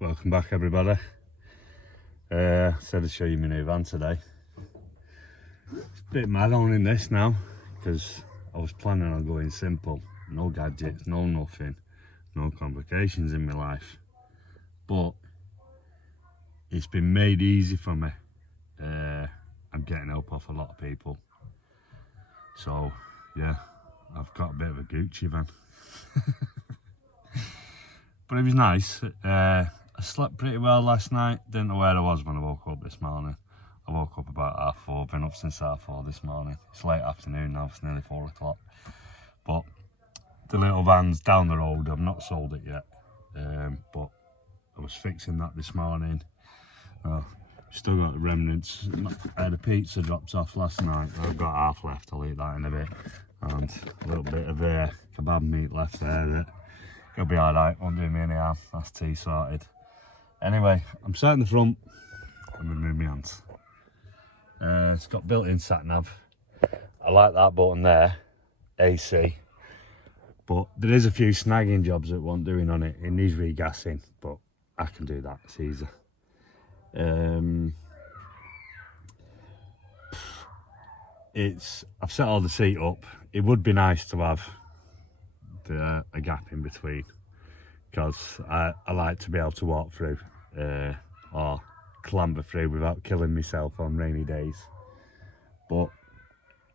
Welcome back, everybody. Said I'd show you my new van today. It's a bit mad owning this now because I was planning on going simple, no gadgets, no nothing, no complications in my life. But it's been made easy for me. I'm getting help off a lot of people. So yeah, I've got a bit of a Gucci van. But it was nice. I slept pretty well last night. Didn't know where I was when I woke up this morning. I woke up about 4:30, been up since 4:30 this morning. It's late afternoon now, it's nearly 4 o'clock. But the little van's down the road, I've not sold it yet. But I was fixing that this morning. Still got the remnants. I had a pizza dropped off last night. I've got half left, I'll eat that in a bit. And a little bit of kebab meat left there. It'll be alright, won't do me any harm. That's tea sorted. Anyway, I'm sat in the front. I'm going to move my hands. It's got built-in sat-nav. I like that button there, AC. But there is a few snagging jobs that want doing on it. It needs regassing, but I can do that, it's easy. I've set all the seat up. It would be nice to have a gap in between, because I like to be able to walk through or clamber through without killing myself on rainy days. But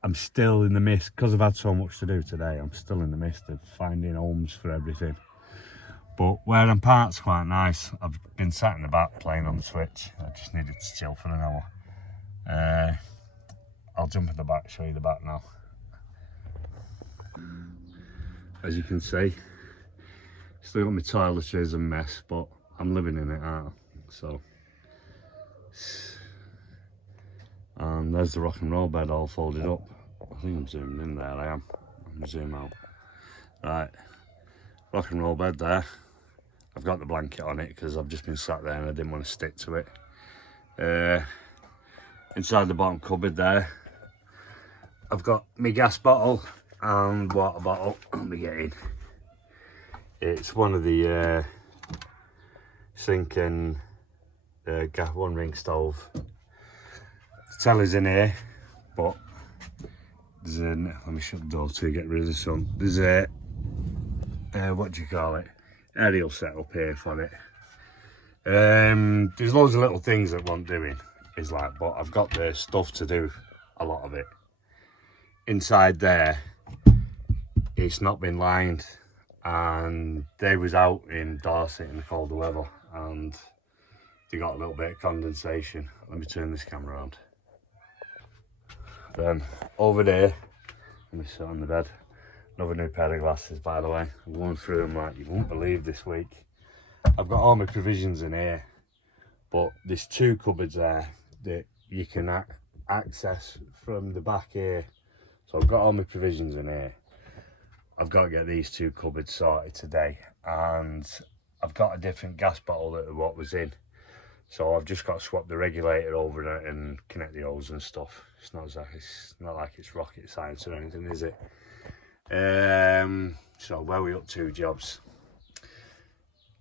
I'm still in the midst, because I've had so much to do today, I'm still in the midst of finding homes for everything. But where I'm parked's quite nice. I've been sat in the back playing on the Switch. I just needed to chill for an hour. I'll jump in the back, show you the back now. As you can see, still got my toiletries a mess, but I'm living in it, aren't I? So, and there's the rock and roll bed all folded up. I think I'm zooming in there, I am. I'm gonna zoom out. Right, rock and roll bed there. I've got the blanket on it because I've just been sat there and I didn't want to stick to it. Inside the bottom cupboard there, I've got my gas bottle and water bottle. I'll be getting. It's one of the sink and gas one ring stove. The telly's in here, but there's let me shut the door to get rid of the sun. There's what do you call it? Aerial setup here for it. There's loads of little things that want doing. Is like, but I've got the stuff to do a lot of it. Inside there, it's not been lined, and they was out in Dorset in the colder weather, and they got a little bit of condensation. Let me turn this camera around. Then over there, let me sit on the bed. Another new pair of glasses, by the way. I'm going through them like you won't believe this week. I've got all my provisions in here, but there's two cupboards there that you can access from the back here. So I've got all my provisions in here. I've got to get these two cupboards sorted today, and I've got a different gas bottle than what was in. So I've just got to swap the regulator over and connect the hose and stuff. It's not like it's rocket science or anything, is it? So where we up to jobs?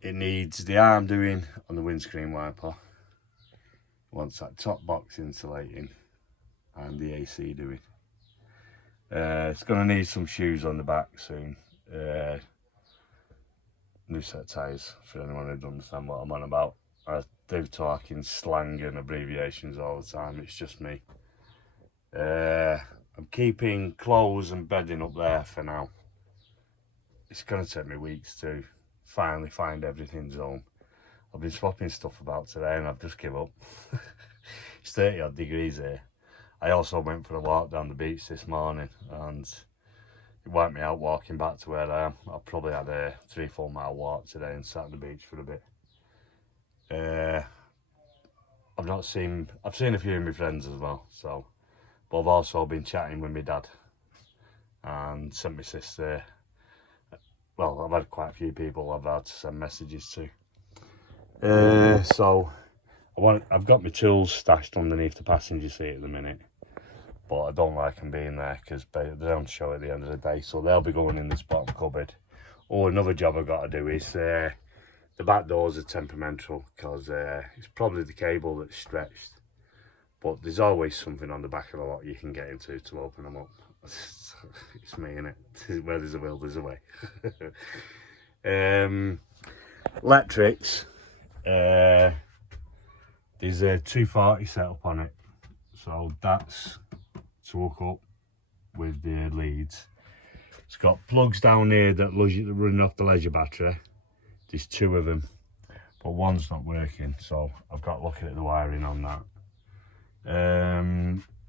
It needs the arm doing on the windscreen wiper. Wants that top box insulating and the AC doing. It's going to need some shoes on the back soon. New set of tyres for anyone who doesn't understand what I'm on about. I do talk in slang and abbreviations all the time, it's just me. I'm keeping clothes and bedding up there for now. It's going to take me weeks to finally find everything's home. I've been swapping stuff about today and I've just given up. It's 30 odd degrees here. I also went for a walk down the beach this morning and it wiped me out walking back to where I am. I probably had a 3-4 mile walk today and sat on the beach for a bit. I've seen a few of my friends as well, so, but I've also been chatting with my dad and sent my sister. Well, I've had quite a few people I've had to send messages to. So I've got my tools stashed underneath the passenger seat at the minute, but I don't like them being there because they don't show at the end of the day, so they'll be going in this bottom cupboard. Or another job I've got to do is The back doors are temperamental because it's probably the cable that's stretched. But there's always something on the back of the lot you can get into to open them up. It's me, innit? Where there's a will, there's a way. Electrics. There's a 240 setup on it. So that's to hook up with the leads. It's got plugs down here that running off the Leisure battery. There's 2 of them, but one's not working, so I've got looking at the wiring on that.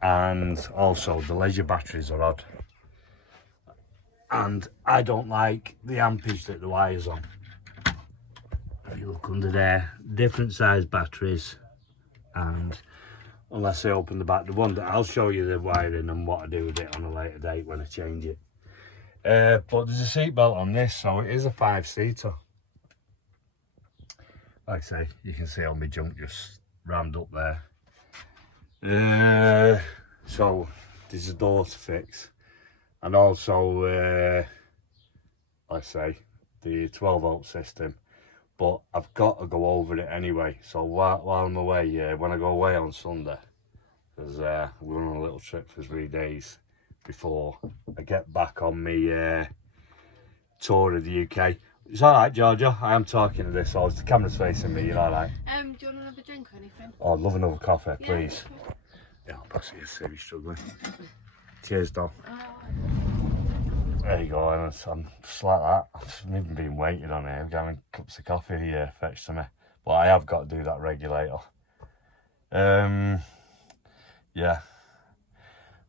And also the Leisure batteries are odd, and I don't like the ampage that the wire's on. If you look under there, different size batteries, and unless I open the back, the one that I'll show you the wiring and what I do with it on a later date when I change it. But there's a seat belt on this, so it is a 5-seater. Like I say, you can see all my junk just rammed up there. So there's a door to fix, and also like I say, the 12-volt system. But I've got to go over it anyway. So while I'm away, when I go away on Sunday, because we're on a little trip for 3 days before I get back on my tour of the UK. It's all right, Georgia. I am talking to this, so the camera's facing me. You're all right. Do you want another drink or anything? Oh, I'd love another coffee, please. Yeah. Yeah, I'll pass it. You see me struggling. Cheers, doll. There you go. And I'm just like that. I've even been waiting on here, getting cups of coffee here fetched to me. But I have got to do that regulator. Yeah.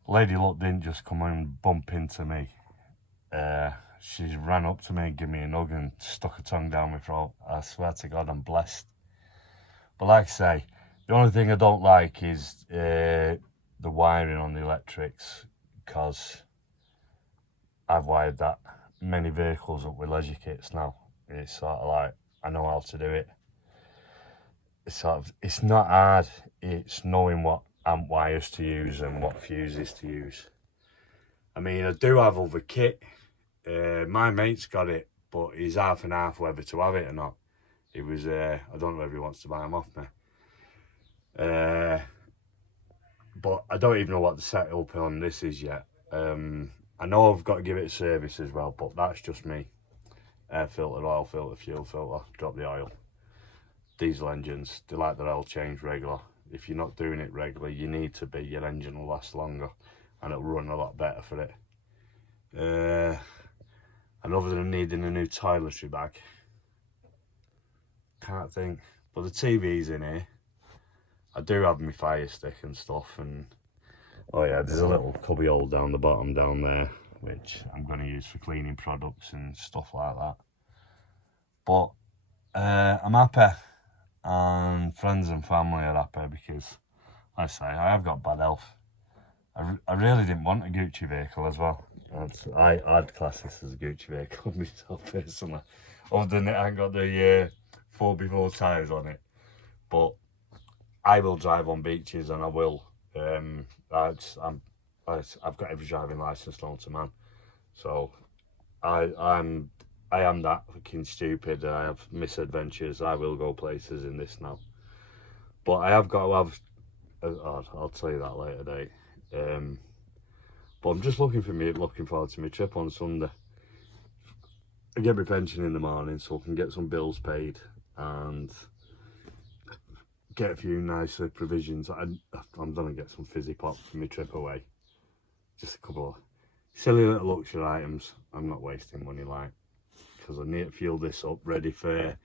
Lady Luck didn't just come and bump into me. She ran up to me and gave me a hug and stuck her tongue down my throat. I swear to God, I'm blessed. But like I say, the only thing I don't like is the wiring on the electrics, because I've wired that many vehicles up with Leisure kits now. It's sort of like, I know how to do it. It's not hard. It's knowing what amp wires to use and what fuses to use. I mean, I do have other kit. My mate's got it, but he's half and half whether to have it or not. It was, I don't know if he wants to buy them off me. But I don't even know what the setup on this is yet. I know I've got to give it a service as well, but that's just me. Air filter, oil filter, fuel filter, drop the oil. Diesel engines, they like their oil change regular. If you're not doing it regularly, you need to be. Your engine will last longer and it'll run a lot better for it. And other than needing a new toiletry bag, can't think. But the TV's in here. I do have my fire stick and stuff, and oh yeah, there's a little cubby hole down the bottom down there, which I'm going to use for cleaning products and stuff like that. But I'm happy, and friends and family are happy, because, like I say, I have got bad health. I really didn't want a Gucci vehicle as well. I'd class this as a Gucci vehicle myself personally. Other than it, I ain't got the 4x4 tyres on it. But I will drive on beaches, and I will. I've got every driving licence known to man. So I am that fucking stupid. I have misadventures. I will go places in this now. But I have got to have. I'll tell you that later date. But I'm just looking forward to my trip on Sunday. I get my pension in the morning, so I can get some bills paid and get a few nicer provisions. I'm gonna get some fizzy pop for my trip away. Just a couple of silly little luxury items. I'm not wasting money, like, because I need to fuel this up ready for,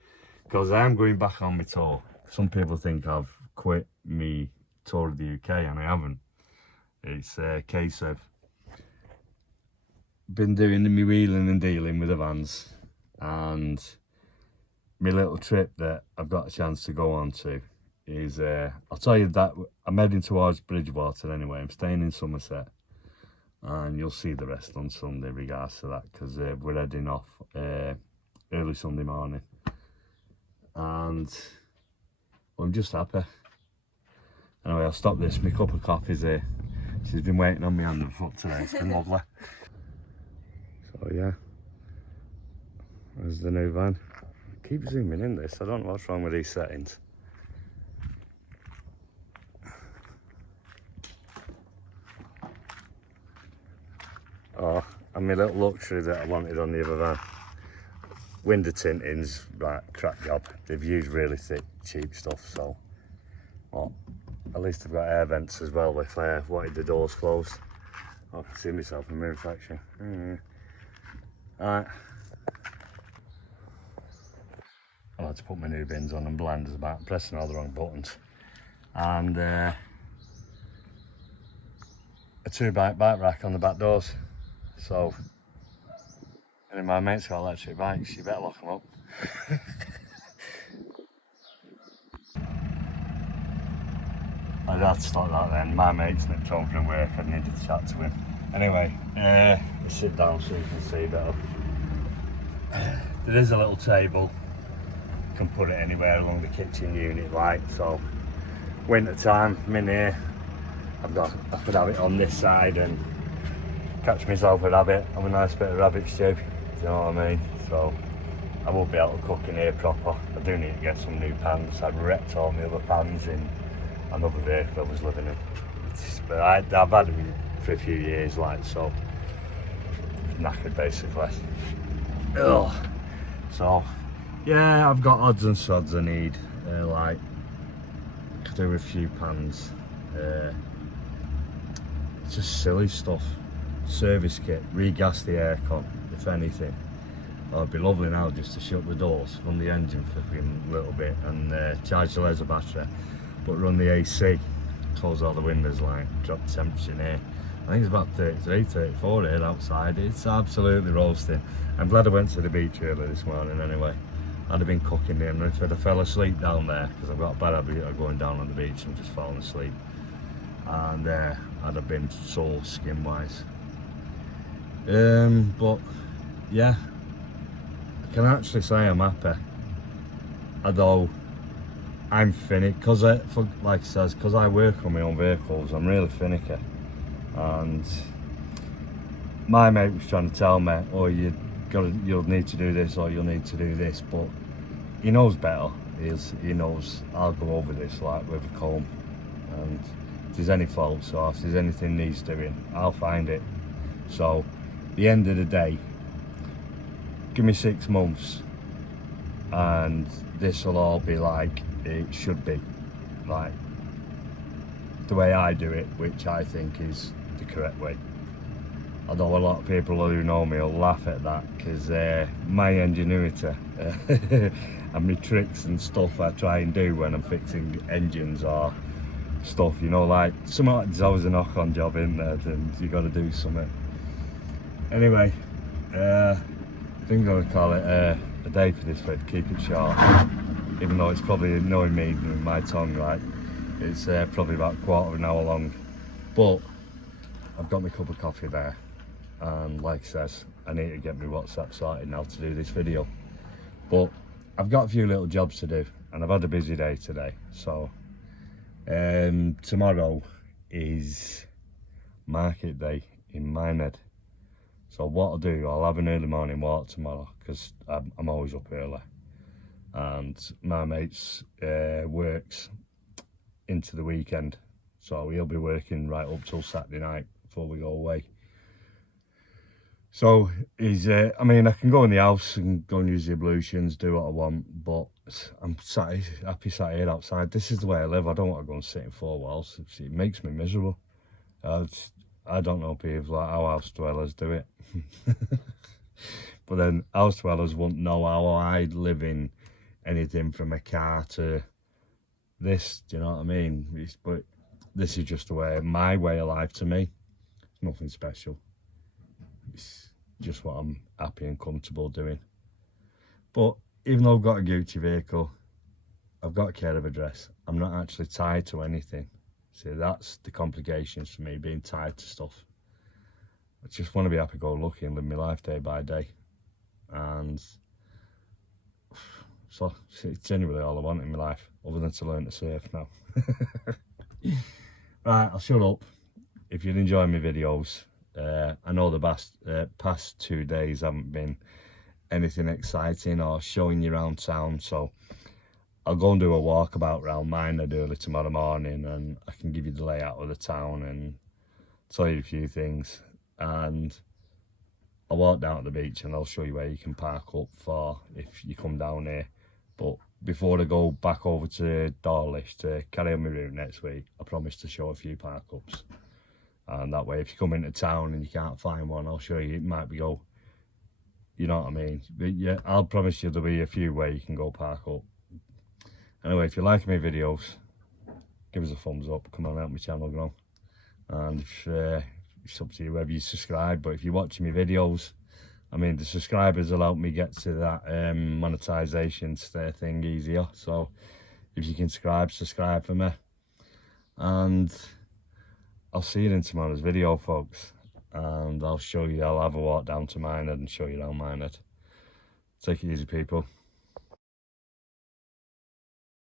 because I am going back on my tour. Some people think I've quit me tour of the UK, and I haven't. It's a case of been doing my wheeling and dealing with the vans, and my little trip that I've got a chance to go on to is, I'll tell you that I'm heading towards Bridgewater anyway. I'm staying in Somerset, and you'll see the rest on Sunday regards to that, because we're heading off early Sunday morning, and I'm just happy. Anyway, I'll stop this. My cup of coffee's here. She's been waiting on me hand and foot today. It's been lovely. So yeah, there's the new van. keep zooming in this. I don't know what's wrong with these settings. Oh, and my little luxury that I wanted on the other van. Window tinting's right, crap job. They've used really thick, cheap stuff, so well, at least I've got air vents as well if I wanted the doors closed. I can see myself in the reflection. Alright. I had to put my new bins on and blinders back, pressing all the wrong buttons. And a 2-bike bike rack on the back doors. So, any of my mates got electric bikes, you better lock them up. I'd have to stop that then. My mate's nipped home from work, I needed to chat to him. Anyway, let's sit down so you can see better. There is a little table. You can put it anywhere along the kitchen unit, like, so winter time, I'm in here. I could have it on this side and catch myself a rabbit, have a nice bit of rabbit stew, do you know what I mean? So I won't be able to cook in here proper. I do need to get some new pans. I've wrecked all my other pans in another vehicle I was living in. But I've had them for a few years, like, so knackered basically. Ugh. So yeah, I've got odds and sods I need. Like, I could do with a few pans. Just silly stuff. Service kit, re-gas the aircon, if anything. Oh, it'd be lovely now just to shut the doors, run the engine for a little bit and charge the laser battery, but run the AC, close all the windows, like, drop the temperature in here. I think it's about 33, 34 here outside. It's absolutely roasting. I'm glad I went to the beach early this morning anyway. I'd have been cooking there, and if I'd have fell asleep down there, because I've got a bad habit of going down on the beach and just falling asleep, and I'd have been sore skin wise. But yeah, I can actually say I'm happy, although I'm finicky, because like I says, because I work on my own vehicles, I'm really finicky. And my mate was trying to tell me, oh, you'll need to do this or you'll need to do this, but he knows better. He knows I'll go over this like with a comb, and if there's any faults or if there's anything needs doing, I'll find it. So at the end of the day, give me 6 months and this will all be like it should be, like the way I do it, which I think is the correct way. Although a lot of people who know me will laugh at that, because my ingenuity and my tricks and stuff I try and do when I'm fixing engines or stuff, you know, like there's always a knock-on job in there and you got to do something. Anyway, I think I'm going to call it a day for this vid, keep it short, even though it's probably annoying me with my tongue, like it's probably about a quarter of an hour long, but I've got my cup of coffee there, and like I says, I need to get my WhatsApp sorted now to do this video. But I've got a few little jobs to do, and I've had a busy day today. So tomorrow is market day in Minehead. So what I'll do, I'll have an early morning walk tomorrow, because I'm always up early. And my mate's works into the weekend, so he'll be working right up till Saturday night before we go away. So he's I mean, I can go in the house and go and use the ablutions, do what I want, but I'm happy sat here outside. This is the way I live. I don't want to go and sit in 4 walls. It makes me miserable. I don't know people like how house dwellers do it. But then house dwellers won't know how I live in anything from a car to this, do you know what I mean? But this is just my way of life to me. It's nothing special. It's just what I'm happy and comfortable doing. But even though I've got a Gucci vehicle, I've got a care of address, I'm not actually tied to anything. See, that's the complications for me, being tied to stuff. I just want to be happy-go-lucky and live my life day by day. And so it's genuinely all I want in my life, other than to learn to surf now. Right, I'll shut up. If you're enjoying my videos, I know the past 2 days haven't been anything exciting or showing you around town. So I'll go and do a walkabout around Minehead early tomorrow morning, and I can give you the layout of the town and tell you a few things. And I'll walk down to the beach and I'll show you where you can park up for if you come down here. But before I go back over to Dawlish to carry on my route next week, I promise to show a few park ups. And that way, if you come into town and you can't find one, I'll show you. It might be go, you know what I mean? But yeah, I'll promise you there'll be a few where you can go park up. Anyway, if you like my videos, give us a thumbs up. Come on, help my channel grow. And if, it's up to you whether you subscribe. But if you're watching my videos, I mean, the subscribers will help me get to that monetization thing easier. So if you can subscribe for me. And I'll see you in tomorrow's video, folks. And I'll have a walk down to Minehead and show you around Minehead. Take it easy, people.